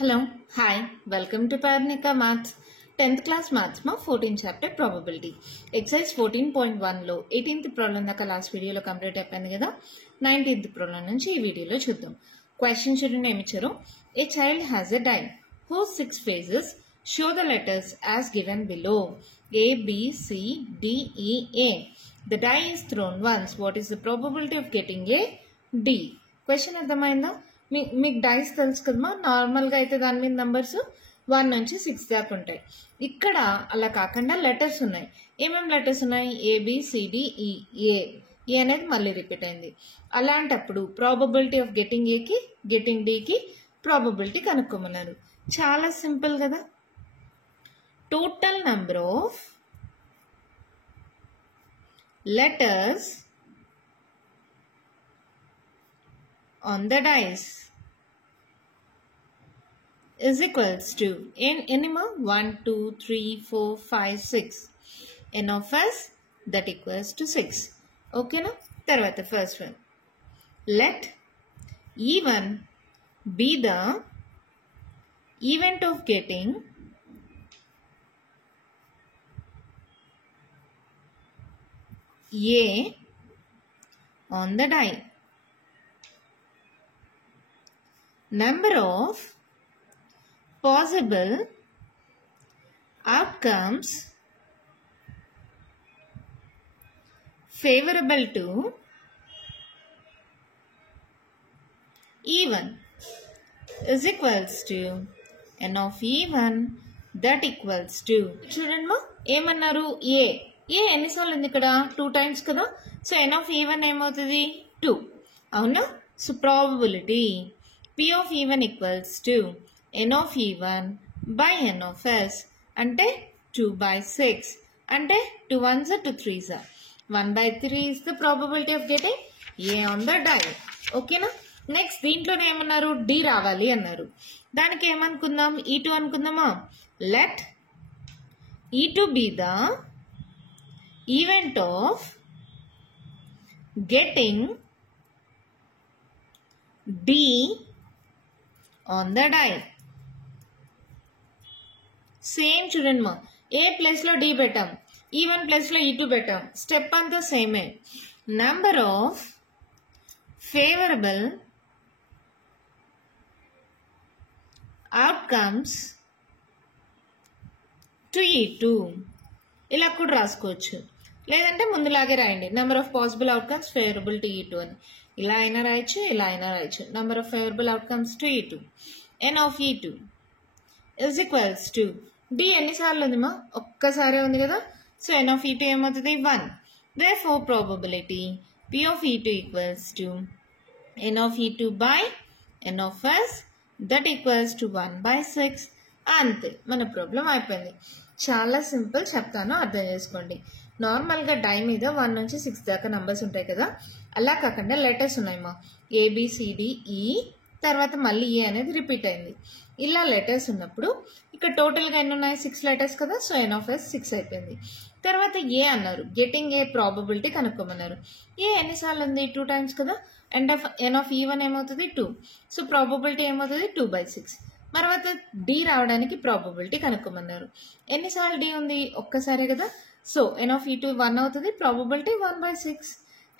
Hello, hi, welcome to Parnika Maths. 10th class Maths ma 14th chapter probability. Exercise 14.1 లో 18th problem దాకా last వీడియోలో complete అయిపోయింది కదా. 19th problem నుంచి ఈ వీడియోలో చూద్దాం. క్వశ్చన్ చూడండి ఏమి ఇచ్చారు. A child has a die whose 6 faces show the letters as given below. A, B, C, D, E, A. The die is thrown once. What is the probability of getting a D? Question అర్థమైందా? మీకు dice తెలుసు కదమ్మా. నార్మల్గా అయితే దాని మీద numbers 1 నుంచి 6 దాకా ఉంటాయి. ఇక్కడ అలా కాకుండా లెటర్స్ ఉన్నాయి. ఏమేమి లెటర్స్ ఉన్నాయి? ABCDE. ఏ అనేది మళ్ళీ రిపీట్ అయింది. అలాంటప్పుడు ప్రాబబిలిటీ ఆఫ్ గెటింగ్ ఏకి గెటింగ్ డికి ప్రాబబిలిటీ కనుక్కోమన్నారు. చాలా సింపుల్ కదా. Total number of letters on the dice is equals to any more 1 2 3 4 5 6 n of s that equals to 6. Okay na? Tarvata first one, let E1 be the event of getting A on the die. Number of possible outcomes favorable to E1 is equals to n of E1 that equals to. చూడండి మా ఏమన్నారు? ఏ ఎన్నిసార్లు ఉంది ఇక్కడ? 2 times కదా. So n of E1 ఏమవుతుంది? 2. అవునా? So probability P of E1 equals to n of E1 by n of s అంటే 2 by 6 అంటే 2 1s are 2 3s are 1 by 3 is the probability of getting A on the die. ఓకేనా? Next దీంట్లోనే ఏమన్నారు? D రావాలి అన్నారు. దానికి ఏమనుకుందాం? E2 అనుకుందామా? Let E2 be the event of getting D on the die. Same చూడండి మా, ఏ ప్లేస్ లో డి పెట్టాం, E1 ప్లేస్ లో E2 పెట్టాం. స్టెప్ అంతా సేమే. Number of favourable outcomes to E2 ఇలా కూడా రాసుకోవచ్చు. లేదంటే ముందులాగే రాయండి, number of possible outcomes favourable to E2 అని. ఇలా అయినా రాయొచ్చు, ఇలా అయినా రాయొచ్చు. Number of favourable outcomes to E2 n of E2 is equals to D ఎన్నిసార్లు ఉంది మా? ఒక్కసారే ఉంది కదా. సో n of E2 ఏమవుతుంది? 1. therefore probability P of E2 equals to n of E2 by n of s that equals to 1 by 6. అంతే, మన problem అయిపోయింది. చాలా సింపుల్, చెప్తాను అర్థం చేసుకోండి. నార్మల్గా డై మీద 1 నుంచి 6 దాకా నంబర్స్ ఉంటాయి కదా. అలా కాకుండా లెటర్స్ ఉన్నాయి మా. ABCDE తర్వాత మళ్ళీ ఏ అనేది రిపీట్ అయింది. ఇలా లెటర్స్ ఉన్నప్పుడు ఇక్కడ టోటల్గా ఎన్ని ఉన్నాయి? 6 లెటర్స్ కదా. సో n of s 6 అయిపోయింది. తర్వాత ఏ అన్నారు, గెటింగ్ ఏ ప్రాబబిలిటీ కనుక్కోమన్నారు. ఏ ఎన్నిసార్లు ఉంది? 2 times కదా. n of E1 ఏమవుతుంది? 2. సో ప్రాబబిలిటీ ఏమవుతుంది? 2 by 6. తర్వాత డి రావడానికి ప్రాబబిలిటీ కనుక్కోమన్నారు. ఎన్నిసార్లు డి ఉంది? ఒక్కసారే కదా. సో n of E2 1 అవుతుంది, ప్రాబబిలిటీ 1 by 6.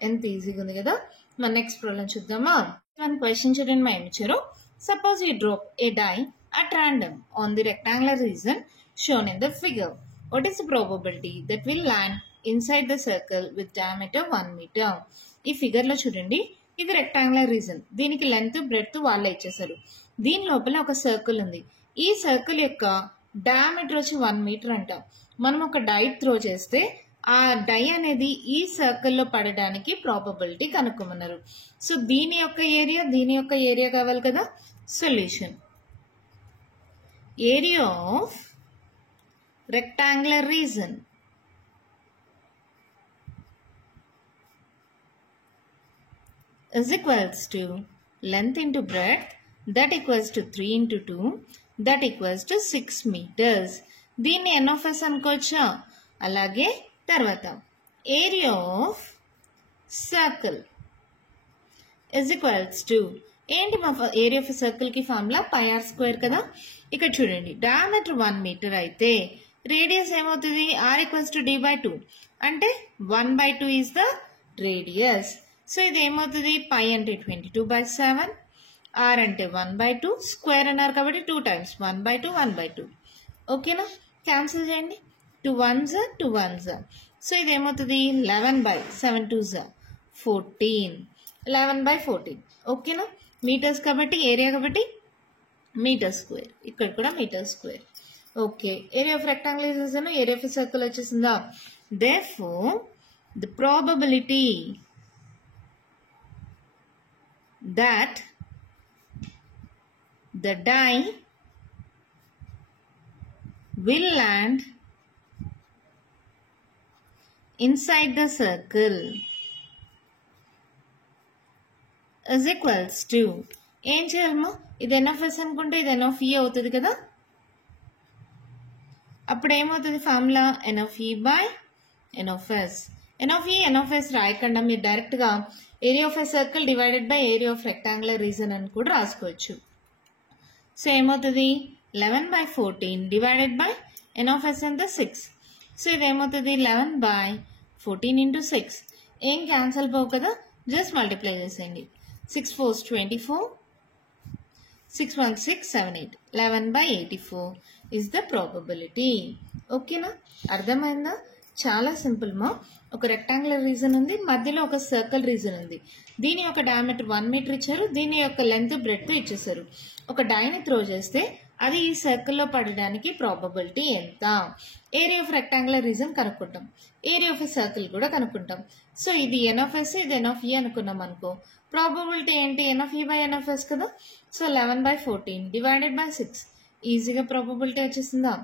ఎంత ఈజీగా ఉంది కదా. మన నెక్స్ట్ ప్రాబ్లం చూద్దామా. క్వశ్చన్ చూడండి మా ఏమి ఇచ్చారు. Suppose you drop a die at random on the rectangular region shown in the figure. What is the probability that will land inside the circle with diameter 1 meter? ఈ figure లో చూడండి, ఇది rectangular reason. దీనికి length breadth వాళ్ళే ఇచ్చేసారు. దీని లోపల ఒక సర్కిల్ ఉంది. ఈ సర్కిల్ యొక్క డయామీటర్ వచ్చి 1 మీటర్ అంట. మనం ఒక డై త్రో చేస్తే ఆ డై అనేది ఈ సర్కిల్లో పడడానికి ప్రాబబిలిటీ కనుక్కోమన్నారు. సో దీని యొక్క ఏరియా, దీని యొక్క ఏరియా కావాలి కదా. Solution, area of rectangular reason is equals to length into breadth that equals to 3 into 2 that equals to 6 meters. దీన్ని n of s అనుకోవచ్చా? అలాగే తర్వాత area of circle is equals to ఏంటి మా ఏరియా ఆఫ్ సర్కిల్ కి formula pi are square కదా. ఇక్కడ చూడండి డయామీటర్ 1 మీటర్ అయితే రేడియస్ ఏమవుతుంది r ఈక్వల్స్ టు d/2 అంటే 1/2 ఈజ్ ద రేడియస్. సో ఇది ఏమవుతుంది పై అంటే 22/7 r అంటే 1/2 స్క్వేర్ అన్నారు కాబట్టి 2 times 1/2 1/2 ఓకేనా. క్యాన్సిల్ చేయండి 2 1s 2 1s. సో ఇది ఏమవుతుంది 11/7 2s 14 11/14 ఓకేనా. మీటర్స్ కాబట్టి ఏరియా కాబట్టి మీటర్ స్క్వేర్, ఇక్కడ కూడా metre square. Okay area of rectangle వేసేసాను, ఏరియా ఆఫ్ సర్కిల్ వచ్చేసిందా. therefore the probability that the die will land inside the circle is equals to ఏం చేయాలమ్మా ఇది ఎన్ఎఫ్ఎస్ అనుకుంటే ఇది ఎన్ఎఫ్ఈ అవుతుంది కదా. అప్పుడు ఏమవుతుంది formula NFE by NFS. NFS రాయకుండా మీరు డైరెక్ట్గా area of a circle divided by area of rectangular reason అని కూడా రాసుకోవచ్చు. సో ఏమవుతుంది 11/14 డివైడెడ్ బై ఎన్ఎఫ్ఎస్ ఎంత 6. సో ఇది ఏమవుతుంది 11/14 into 6. ఏం క్యాన్సల్ పోవు కదా, జస్ట్ మల్టిప్లై చేసేయండి. 6 4s 24 6 1 6 7 8 11/84 is the probability. ఓకేనా అర్థమైందా. చాలా సింపుల్ మా. ఒక రెక్టాంగులర్ రీజన్ ఉంది, మధ్యలో ఒక సర్కిల్ రీజన్ ఉంది. దీని యొక్క డయామీటర్ 1 మీటర్ ఇచ్చారు, దీని యొక్క లెంత్ బ్రెడ్త్ ఇచ్చేసారు. ఒక డైని త్రో చేస్తే అది ఈ సర్కిల్లో పడడానికి ప్రాబబిలిటీ ఎంత. ఏరియా ఆఫ్ రెక్టాంగులర్ రీజన్ కనుక్కుంటాం, ఏరియా ఆఫ్ సర్కిల్ కూడా కనుక్కుంటాం. సో ఇది ఎన్ఎఫ్ఎస్ ఇది ఎన్ఎఫ్ఈ అనుకున్నాం అనుకో, ప్రాబబిలిటీ ఏంటి ఎన్ఎఫ్ఈ బై ఎన్ఎఫ్ఎస్ కదా. సో 11/14 డివైడెడ్ బై 6 ఈజీగా ప్రాబబిలిటీ వచ్చేసిందా.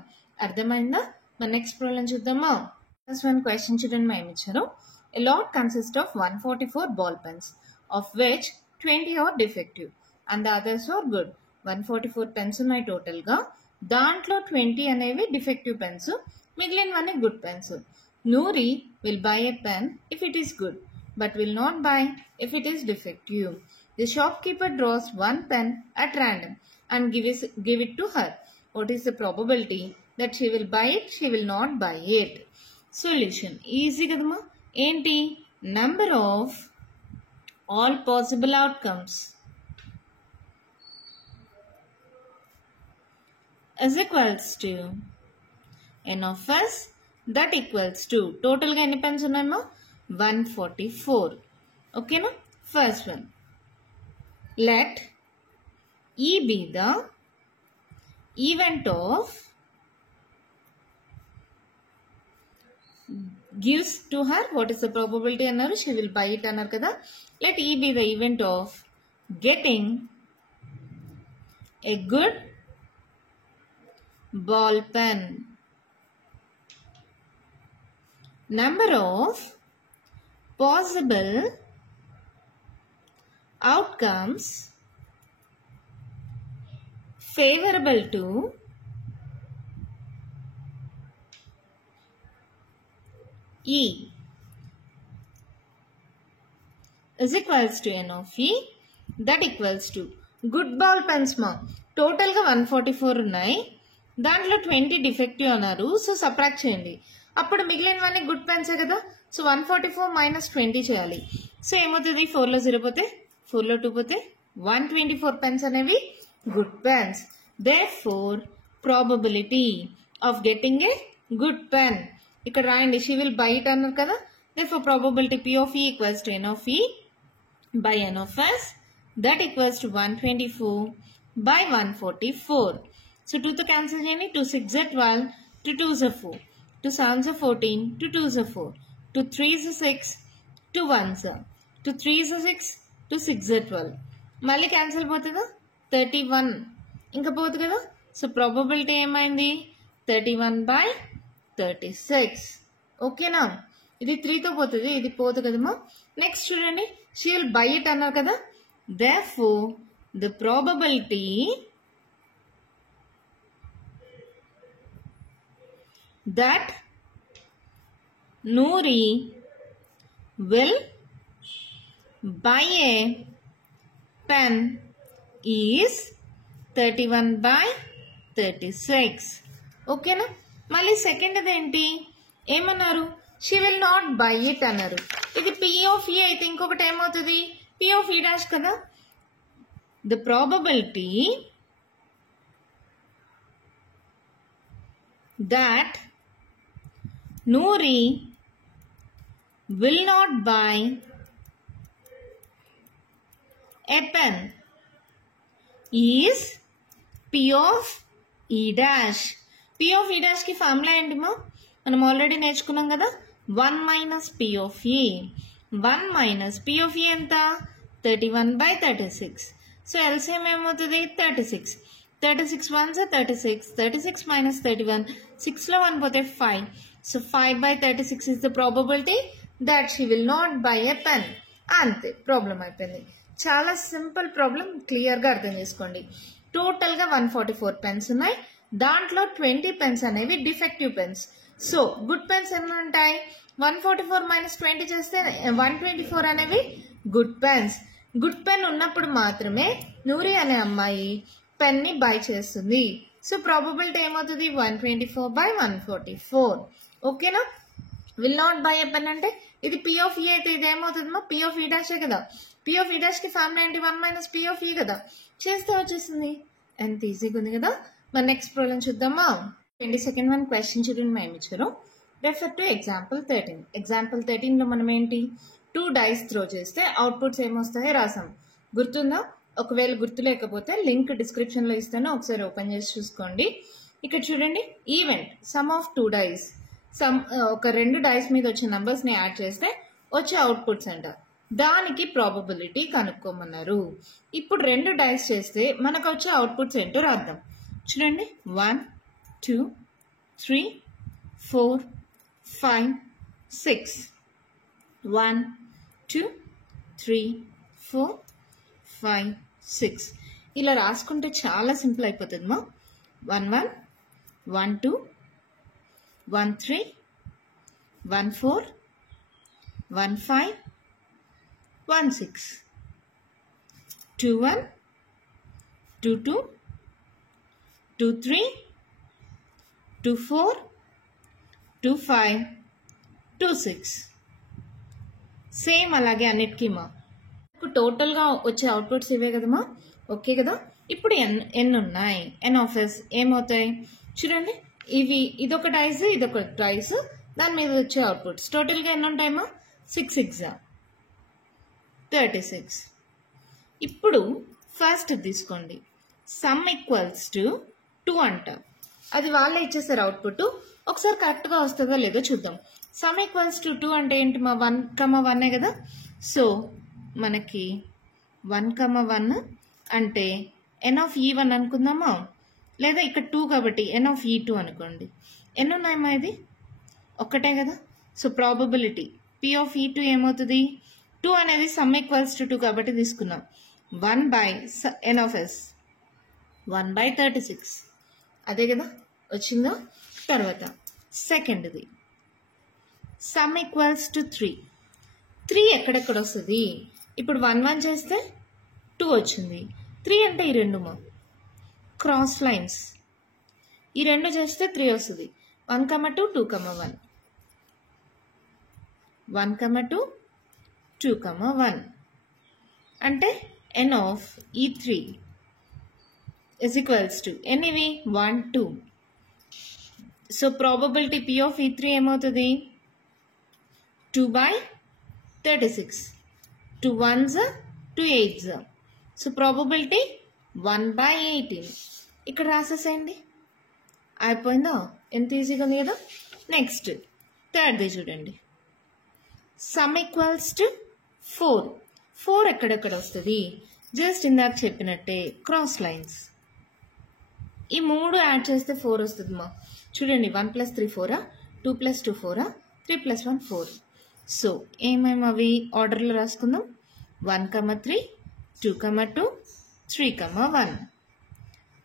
అర్థమైందా. మన నెక్స్ట్ ప్రాబ్లం చూద్దామా. ఫస్ట్ వన్ క్వశ్చన్ చూడండి మేము ఇచ్చారు. A lot consists of 144 ball pens, of which 20 are defective and the others are good. 144 pens ఉన్నాయి టోటల్ గా, దాంట్లో 20 అనేవి డిఫెక్టివ్ పెన్స్, మిగిలినవన్నీ good pens. Noori will buy a pen if it is good but will not buy if it is defective. The shopkeeper draws one pen at random and give it to her. What is the probability that she will buy it, she will not buy it? Solution easy kadama. Enti number of all possible outcomes is equals to n of s that equals to total ga enni pens unnayamma 144. Okay na. First one, let E be the event of gives to her. What is the probability annaru, she will buy it annaru kada. Let E be the event of getting a good ball pen. Number of possible outcomes favorable to E is equals to n of E that equals to good ball pens ma total ga 144 ఉన్నాయి, దాంట్లో 20 defective అన్నారు. So subtract చేయండి, అప్పుడు మిగిలినవన్నీ good పెన్సే కదా. So 144 minus 20 చేయాలి. So ఏమవుతుంది 4లో 0 పోతే 4లో 2 పోతే 124 పెన్స్ అనేవి good pens. therefore probability of getting a good pen ఇక్కడ రాయండి, she will buy it అన్నారు కదా. therefore probability P of E equals to n of E by n of S that equals to 124 by 144. So 2 తో cancel చేయండి. 2 6 are 12, 2 2s are 4, 2 7s are 14, 2 2s are 4, 2 3s are 6, 2 1s are 2 3s are 6, 2 6s are 12. మళ్ళీ cancel పోతుందా 31 ఇంకా పోదు కదా. So probability ఏమైంది 31/36. ఓకేనా. ఇది 3తో పోతుంది, ఇది పోదు కదమ్మా. నెక్స్ట్ చూడండి, షీ విల్ బై ఇట్ అన్నారు కదా. therefore the probability that Noori will buy a pen is 31/36. ఓకేనా? మళ్ళీ సెకండ్ ఏంటి ఏమన్నారు? She will not by it అన్నారు. ఇది P of E అయితే ఇంకొకటి ఏమవుతుంది? P of E dash కదా. The probability that Noori will not buy a pen is P of E dash. P of E dash की formula ఏంటి మా? మనం ఆల్రెడీ నేర్చుకున్నాం కదా. 1 minus P of E. 1 minus P of E ఎంత? 31/36. So LCM ఏమవుతుంది? 36. 36 ones are 36. 36 minus 31. 6 లో 1 పోతే 5. So 5/36 is the probability that she will not buy a pen. అంతే, ప్రాబ్లం అయిపోయింది. చాలా సింపుల్ ప్రాబ్లం, క్లియర్గా అర్థం చేసుకోండి. టోటల్గా 144 పెన్స్ ఉన్నాయి. దాంట్లో 20 పెన్స్ అనేవి defective pens. So good pens ఎన్ని ఉంటాయి? 144 minus 20 చేస్తే 124 అనేవి గుడ్ పెన్స్. గుడ్ పెన్ ఉన్నప్పుడు మాత్రమే నూరి అనే అమ్మాయి పెన్ని బై చేస్తుంది. సో ప్రాబబిలిటీ ఏమవుతుంది? 124/144. ఓకేనా? Will not by a pen అంటే ఇది P of E అయితే ఇది ఏమవుతుందమ్మా? P of E dash కదా. P of E dash కి ఫార్ములా ఏంటి? 1 minus P of E కదా. చేస్తే వచ్చేసింది. ఎంత ఈజీగా ఉంది కదా. మరి నెక్స్ట్ ప్రాబ్లం చూద్దామా? 22nd వన్ క్వశ్చన్ చూడండి మేము ఇచ్చారు. Refer to example 13. ఎగ్జాంపుల్ 13 లో మనం ఏంటి? 2 డైస్ త్రో చేస్తే అవుట్పుట్స్ ఏమొస్తాయో రాసాం. గుర్తుందా? ఒకవేళ గుర్తు లేకపోతే లింక్ డిస్క్రిప్షన్ లో ఇస్తాను, ఒకసారి ఓపెన్ చేసి చూసుకోండి. ఇక్కడ చూడండి, ఈవెంట్ సమ్ ఆఫ్ 2 డైస్. ఒక 2 డైస్ మీద వచ్చే నంబర్స్ ని యాడ్ చేస్తే వచ్చే అవుట్పుట్స్ అంట. దానికి ప్రాబబిలిటీ కనుక్కోమన్నారు. ఇప్పుడు 2 డైస్ చేస్తే మనకు వచ్చే అవుట్పుట్స్ ఏంటో రాద్దాం. చూడండి, 1 2 3 4 5 6. 1 2 3 4 5 6. ఇలా రాసుకుంటే చాలా సింపుల్ అయిపోతుంది మా. 1 1 1 2 1 3 1 4 1 5 1 6 2 1 2 2 2 3 2 4 2 5 2 6. సేమ్ అలాగే అన్నిటికీ మా టోటల్గా వచ్చే అవుట్పుట్స్ ఇవే కదమ్మా. ఓకే కదా. ఇప్పుడు ఎన్ ఉన్నాయి. ఎన్ ఆఫ్ ఎస్ ఏమవుతాయి చూడండి. ఇదొక డైస్, ఇదొక డైస్, దాని మీద వచ్చే అవుట్పుట్స్ టోటల్గా ఎన్ని ఉంటాయమ్మా? 6 6 36. ఇప్పుడు ఫస్ట్ తీసుకోండి, సమ్ ఈక్వల్స్ టు 2 అంట. అది వాళ్ళే ఇచ్చేసారు అవుట్పుట్. ఒకసారి కరెక్ట్గా వస్తుందో లేదో చూద్దాం. సమ్ ఈక్వల్స్ టు 2 అంటే ఏంటి మా? 1,1 కదా. సో మనకి 1,1 అంటే ఎన్ ఆఫ్ E1 అనుకుందామా? లేదా ఇక్కడ 2 కాబట్టి ఎన్ ఆఫ్ E2 అనుకోండి. ఎన్ని ఉన్నాయమ్మా? ఇది ఒక్కటే కదా. So probability P of E2 ఏమవుతుంది? 2 అనేది సమ్ ఈక్వల్స్ టు 2 కాబట్టి తీసుకున్నాం. 1/n of s 1/36. అదే కదా వచ్చిందో. తర్వాత సెకండ్ది సమ్ ఈక్వల్స్ టు 3. 3 ఎక్కడెక్కడ వస్తుంది? ఇప్పుడు 1 1 చేస్తే 2 వచ్చింది. 3 అంటే ఈ రెండు మా క్రాస్ లైన్స్. ఈ రెండు చేస్తే 3 వస్తుంది. 1 2 2 1 1 2 2 1 అంటే n of E3 is equals to ఎన్నివి? 1 2. So probability P of E3 ఏమవుతుంది? 2/36. 2 1s 2 8s. So probability 1/18. ఇక్కడ రాసేసేయండి, అయిపోయిందా? ఎంత ఈజీగా ఉంది కదా. నెక్స్ట్ థర్డ్ది చూడండి, సమ్ ఈక్వల్స్ టు 4. 4 ఎక్కడెక్కడ వస్తుంది? జస్ట్ ఇందాక చెప్పినట్టే క్రాస్ లైన్స్. ఈ 3 యాడ్ చేస్తే 4 వస్తుంది మా. చూడండి, 1 + 3 4, 2 + 2 4, 3 + 1 4. సో ఏమేమి అవి ఆర్డర్లో రాసుకుందాం. 1 3 2 2 3 1.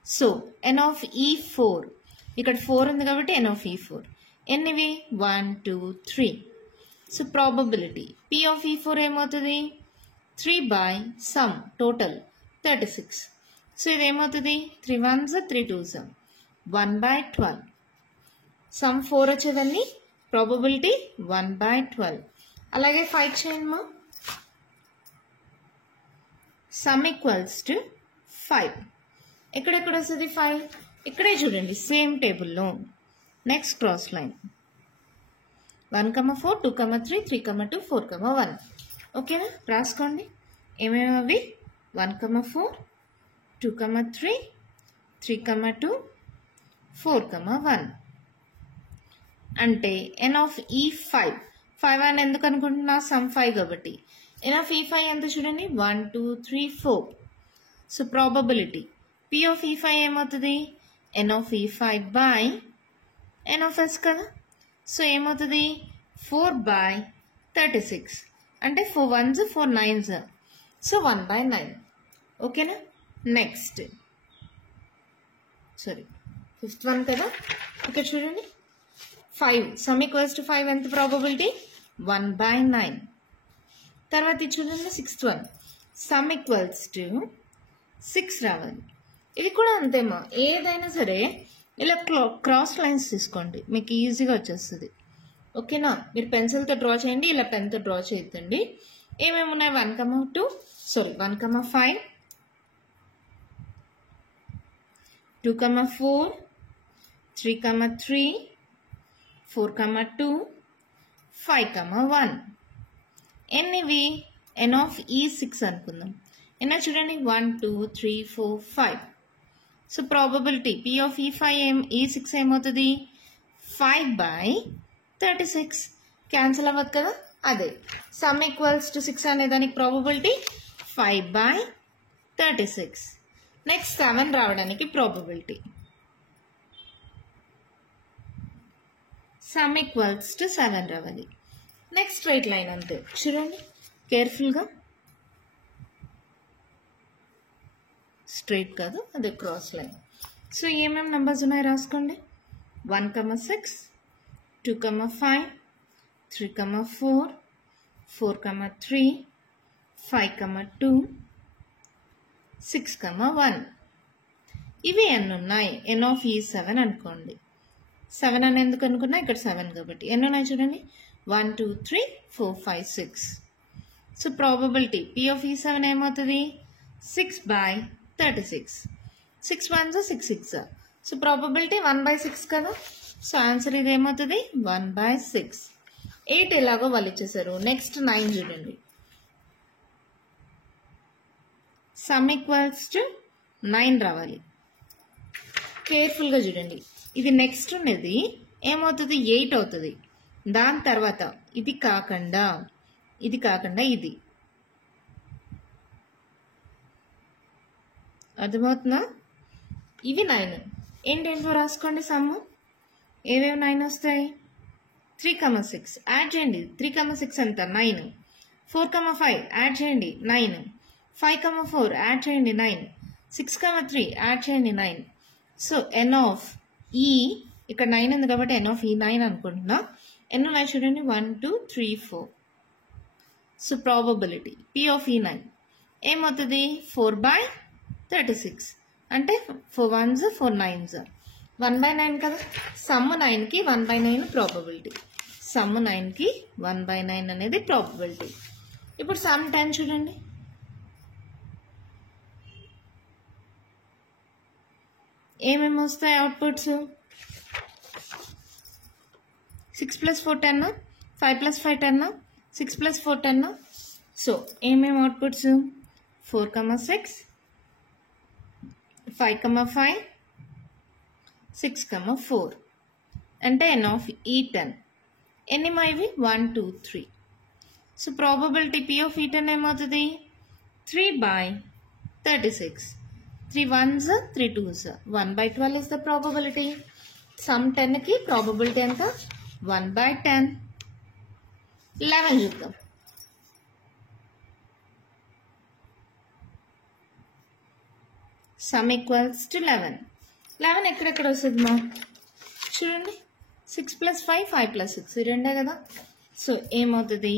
సో ఎన్ ఆఫ్ E4 ఇక్కడ 4 ఉంది కాబట్టి ఎన్ ఆఫ్ E4 ఎన్నివి? 1 2 3. So probability P of E4 ఏమవుతుంది? 3/sum total 36. సో ఇది ఏమవుతుంది 3 1s 3 2s 1/12. సమ్ 4 వచ్చేదండి ప్రాబబిలిటీ 1/12. అలాగే 5 చేయండి. Sum equals to 5. ఎక్కడెక్కడ వస్తుంది 5? ఇక్కడే చూడండి సేమ్ టేబుల్లో. Next cross line 1, 4, 2, 3, 3, 2, 4, 1. ఓకేనా? రాసుకోండి ఏమేమి అవి. 1, 4, 2, 3, 3, 2, 4, 1. అంటే n ఆఫ్ ఈ 5 అని ఎందుకు అనుకుంటున్నా? సమ్ 5 కాబట్టి. n ఆఫ్ ఈ 5 ఎంత చూడండి 1, 2, 3, 4. సో ప్రాబబిలిటీ p ఆఫ్ ఈ 5 ఏమవుతుంది? n ఆఫ్ ఈ 5 బై n ఆఫ్ s కదా. సో ఏమవుతుంది 4/36. అంటే 4 1s 4 9s. సో 1/9. ఓకేనా? నెక్స్ట్ సారీ 5th వన్ కదా. ఇక్కడ చూడండి 5 సమ్ ఈక్వల్స్ టు 5 ఎంత ప్రాబబిలిటీ 1/9. తర్వాత ఇది చూడండి 6th one some equals to 6 రావాలి. ఇది కూడా అంతేమా. ఏదైనా సరే ఇలా క్రాస్ లైన్స్ తీసుకోండి, మీకు ఈజీగా వచ్చేస్తుంది. ఓకేనా? మీరు పెన్సిల్తో డ్రా చేయండి, ఇలా పెన్తో డ్రా చేయొద్దండి. ఏమేమి ఉన్నాయి 1, 5, 2, 4, 3, 3, 4, 2, 5, 1. ఎన్నివి n ఆఫ్ ఈ 6 అనుకుందాం. ఎన్న చూడండి 1, 2, 3, 4, 5. సో ప్రాబబిలిటీ p ఆఫ్ ఈ 5 ఈ 6 ఏమవుతుంది 5/36. క్యాన్సిల్ అవ్వదు కదా. అదే సమ్ ఈక్వల్స్ టు 6 అనే దానికి ప్రాబబిలిటీ 5/36. నెక్స్ట్ 7 రావడానికి ప్రాబబిలిటీ సమ్ ఈక్వల్స్ టు 7 రావాలి. నెక్స్ట్ స్ట్రైట్ లైన్ అంతే చూడండి కేర్ఫుల్గా. స్ట్రైట్ కాదు, అదే క్రాస్ లైన్. సో ఏమేమి నెంబర్స్ ఉన్నాయి రాసుకోండి. 1, 6, 2, 5, 3, 4, 4, 3, 5, 2, 6, 1. ఇవి ఎన్ని ఉన్నాయి? n ఆఫ్ ఈ 7 అనుకోండి. 7 అని ఎందుకు అనుకున్నా? ఇక్కడ 7 కాబట్టి. ఎన్ని ఉన్నాయి చూడండి 1, 2, 3, 4, 5, 6. సో ప్రాబబిలిటీ p ఆఫ్ ఈ 7 ఏమవుతుంది 6/36. 6 1s 6 6. సో ప్రాబబిలిటీ 1/6 కదా. సో ఆన్సర్ ఇది ఏమవుతుంది 1/6. 8 ఎలాగో వాళ్ళు ఇచ్చేసారు. నెక్స్ట్ 9 చూడండి. సమ్ ఈక్వల్స్ టు 9 రావాలి. కేర్ఫుల్గా చూడండి. ఇది నెక్స్ట్ ఉన్నది ఏమవుతుంది 8 అవుతుంది. దాని తర్వాత ఇది కాకుండా ఇది అర్థమవుతుందా? ఇవి 9. ఏంటేంటో రాసుకోండి. సమ్ము ఏవేవి 9 వస్తాయి 3, 6 యాడ్ చేయండి. 3, 6 ఎంత 9. 4, 5 యాడ్ చేయండి 9. 5, 4 యాడ్ చేయండి 9. 6, 3 యాడ్ చేయండి 9. సో n ఆఫ్ ఈ ఇక్కడ 9 ఉంది కాబట్టి n ఆఫ్ ఈ 9 అనుకుంటున్నా. ఎన్ని ఉన్నాయి చూడండి 1, 2, 3, 4. సో ప్రాబబిలిటీ p ఆఫ్ ఈ 9 ఏమవుతుంది 4/36. అంటే 4 1s 4 9s 1/9 కదా. సమ్ 9కి 1/9 ప్రాబబిలిటీ. సమ్ 9కి 1/9 అనేది ప్రాబబిలిటీ. ఇప్పుడు సమ్ 10 చూడండి. ఏమేమి వస్తాయి అవుట్పుట్స్ 6 + 4 10, 5 + 5 10, 6 + 4 10. సో ఏమేమి అవుట్పుట్స్ 4, 6, 5, 5, 6, 4. అంటే n ఆఫ్ ఈ 10. ఎన్ని ఇవి 1, 2, 3. సో ప్రాబబిలిటీ p ఆఫ్ ఈ 10 ఏమవుతుంది 3/36. 3 1s 3 2s 1/12 is the probability. Sum 10కి ప్రాబబిలిటీ ఎంత 1/10. 11 చూద్దాం. Some equals to 11. 11 ఎక్కడెక్కడ వస్తుంది మా చూడండి 6 + 5 5 + 6 ఈ రెండే కదా. సో ఏమవుతుంది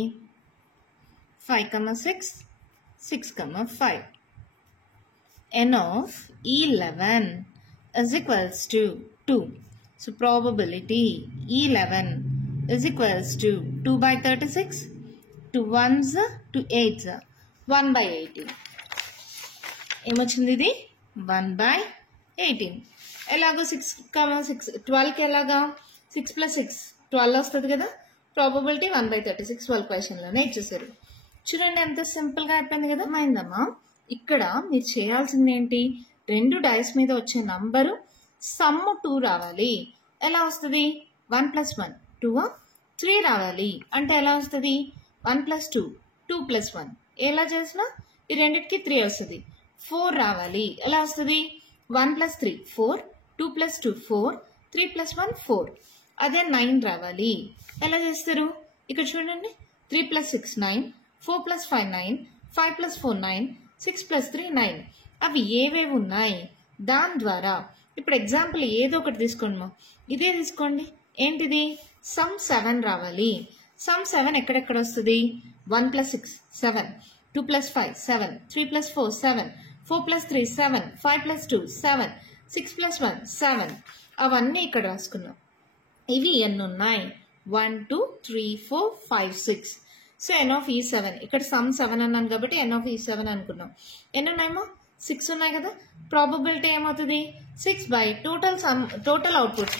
5, 6, 6, 5. n of 11 is equals to 2. So probability 11 is equals to 2 by 36, 2 ones, 2 8s, 1 by 18. ఏమొచ్చింది ఇది 1 by 18. ఎలాగో 6, 12కి ఎలాగా 6 plus 6 12 వస్తుంది కదా. ప్రాబబిలిటీ 1 by 36 12 క్వశ్చన్లోనే ఇచ్చేసారు. చూడండి ఎంత సింపుల్గా అయిపోయింది కదా. అయిందమ్మా, ఇక్కడ మీరు చేయాల్సింది ఏంటి, 2 డైస్ మీద వచ్చే నంబరు సమ్ 2 రావాలి. ఎలా వస్తుంది 1 plus 1 2, 3 రావాలి అంటే ఎలా వస్తుంది 1 plus 2 2 plus 1. ఎలా చేసినా ఈ రెండింటికి 3 వస్తుంది. 4 రావాలి. ఎలా వస్తుంది 1 plus 3 4, 2 plus 2 4, 3 plus 1 4. అదే 9 రావాలి. ఎలా చేస్తారు ఇక్కడ చూడండి 3 plus 6 9, 4 plus 5 9, 5 plus 4 9, 6 plus 3 9. అవి ఏవేవి ఉన్నాయి దాని ద్వారా ఇప్పుడు ఎగ్జాంపుల్ ఏదో ఒకటి తీసుకోండి. ఇదే తీసుకోండి. ఏంటిది సమ్ 7 రావాలి. సమ్ 7 ఎక్కడెక్కడ వస్తుంది 1 plus 6 7, 2 plus 5 7, 3 plus 4 7, 4 plus 3 7, 5 plus 2 7, 6 plus 1 7. అవన్నీ ఇక్కడ రాసుకున్నాం. ఇవి ఎన్ని ఉన్నాయి 1 2 3 4 5 6. సో n of e7 ఇక్కడ సమ్ 7 అన్నాను కాబట్టి n of e7 అనుకున్నాం. ఎన్ని ఉన్నాయేమో 6 ఉన్నాయి కదా. ప్రాబబిలిటీ ఏమవుతుంది 6 by total outputs.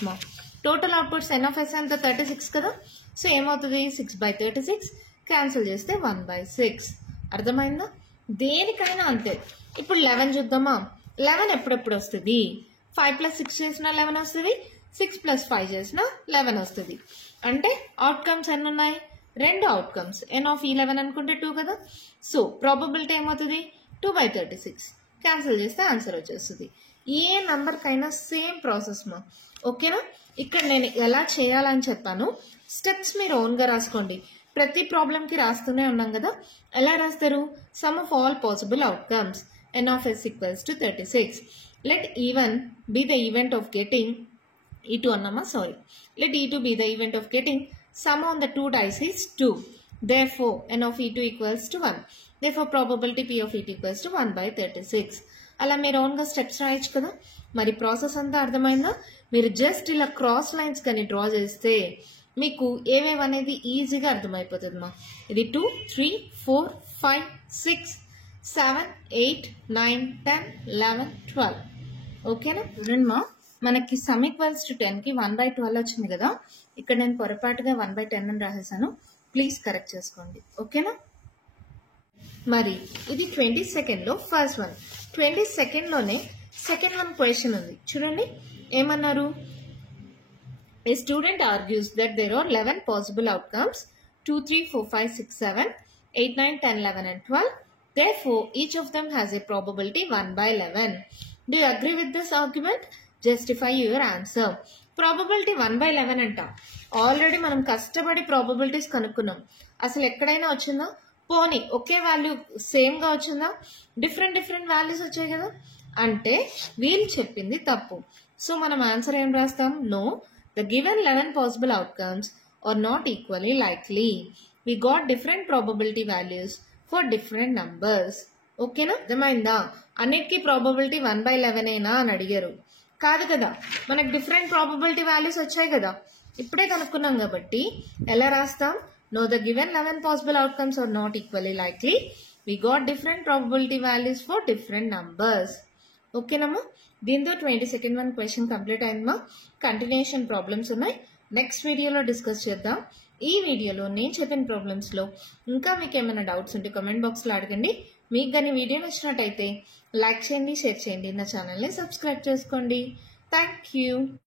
Total outputs n of s అంతా 36 కదా. సో ఏమవుతుంది 6 by 36 క్యాన్సిల్ చేస్తే 1 by 6. అర్థమైందా? దేనికైనా అంతే. ఇప్పుడు 11 చూద్దామా. 11 ఎప్పుడెప్పుడు వస్తుంది 5 plus 6 చేసిన 11 వస్తుంది, 6 plus 5 చేసిన 11 వస్తుంది. అంటే అవుట్కమ్స్ ఎన్ని ఉన్నాయి 2 అవుట్కమ్స్. n of 11 అనుకుంటే 2 కదా. సో ప్రాబబిలిటీ ఏమవుతుంది 2 by 36 క్యాన్సిల్ చేస్తే ఆన్సర్ వచ్చేస్తుంది. ఏ నంబర్కైనా సేమ్ ప్రాసెస్ మా. ఓకేనా? ఇక్కడ నేను ఎలా చేయాలని చెప్పాను. స్టెప్స్ మీరు ఓన్గా రాసుకోండి. ప్రతి ప్రాబ్లంకి రాస్తూనే ఉన్నాం కదా. ఎలా రాస్తారు some of all possible outcomes n of s equals to 36. Let e1 be the event of getting e2 annama sorry. Let e2 be the event of getting sum on the 2 dice is 2. Therefore n of e2 equals to 1. Therefore probability p of e2 equals to 1 by 36. అలా మీరు ఓన్గా steps రాయొచ్చు కదా. మరి process అంతా అర్థమైందా? మీరు just ఇలా క్రాస్ లైన్స్ కానీ డ్రా చేస్తే మీకు ఏవేవి అనేది ఈజీగా అర్థమైపోతుంది మా. ఇది 2 3 4 5 6 7 8 9 10 11 12. ఓకేనా? చూడండి మా, మనకి సమ్ ఈక్వల్స్ టు 10కి 1 by 12 వచ్చింది కదా. ఇక్కడ నేను పొరపాటుగా 1 by 10 అని రాసేసాను. ప్లీజ్ కరెక్ట్ చేసుకోండి. ఓకేనా? మరి ఇది 22ndలో ఫస్ట్ వన్. 22ndలోనే సెకండ్ వన్ క్వశ్చన్ ఉంది చూడండి. ఏమన్నారు, a student argues that there are 11 possible outcomes 2 3 4 5 6 7 8 9 10 11 and 12. Therefore each of them has a probability 1 by 11. Do you agree with this argument? Justify your answer. Probability 1 by 11 అంట. Already మనం కష్టపడి probabilities కనుక్కున్నాం. అసలు ఎక్కడైనా వచ్చిందా? పోనీ ఒకే వాల్యూ సేమ్గా వచ్చిందా? Different values వచ్చాయి కదా. అంటే వీళ్ళు చెప్పింది తప్పు. సో మనం ఆన్సర్ ఏం రాస్తాం? No, the given 11 possible outcomes are not equally likely. We got different probability values for different numbers. ఓకేనా? అర్థమైందా? అన్నిటికీ ప్రాబబిలిటీ 1 by 11 అయినా అని అడిగారు. కాదు కదా, మనకు డిఫరెంట్ ప్రాబబిలిటీ వాల్యూస్ వచ్చాయి కదా. ఇప్పుడే కనుక్కున్నాం కాబట్టి ఎలా రాస్తాం? No, the given 11 possible outcomes are not equally likely. We got different probability values for different numbers. ఓకేనమ్మా? దీంతో 22nd వన్ క్వశ్చన్ కంప్లీట్ అయిందమ్మా. కంటిన్యూషన్ ప్రాబ్లమ్స్ ఉన్నాయి, నెక్స్ట్ వీడియోలో డిస్కస్ చేద్దాం. ఈ వీడియోలో నేను చెప్పిన ప్రాబ్లమ్స్లో ఇంకా మీకు ఏమైనా డౌట్స్ ఉంటే కామెంట్ బాక్స్లో అడగండి. మీకు కానీ వీడియో నచ్చినట్టయితే లైక్ చేయండి, షేర్ చేయండి, నా ఛానల్ని సబ్స్క్రైబ్ చేసుకోండి. Thank you.